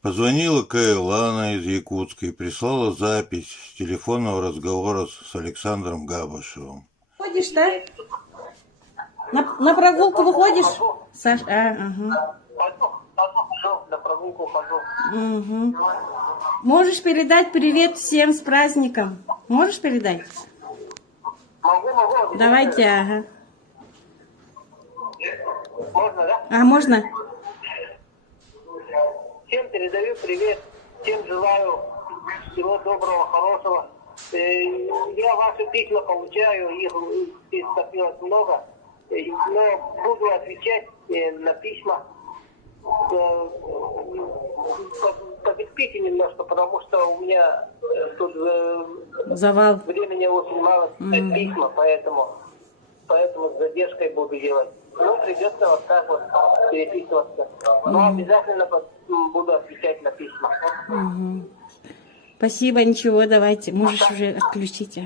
Позвонила Каэлана из Якутска и прислала запись телефонного разговора с Александром Габышевым. Ходишь, да? На прогулку выходишь? Саш, ага. Хожу, на прогулку хожу. Угу. Можешь передать привет всем с праздником? Можешь передать? Могу. Давайте, ага. Можно, да? А, можно? Всем передаю привет, всем желаю всего доброго, хорошего. Я ваши письма получаю, их скопилось много, но буду отвечать на письма. Потерпите немножко, потому что у меня тут Завал. времени очень мало читать письма, поэтому с задержкой буду делать. Ну, придется вот так вот переписываться. Но обязательно буду отвечать на письма. Спасибо, ничего, давайте. Можешь уже отключить.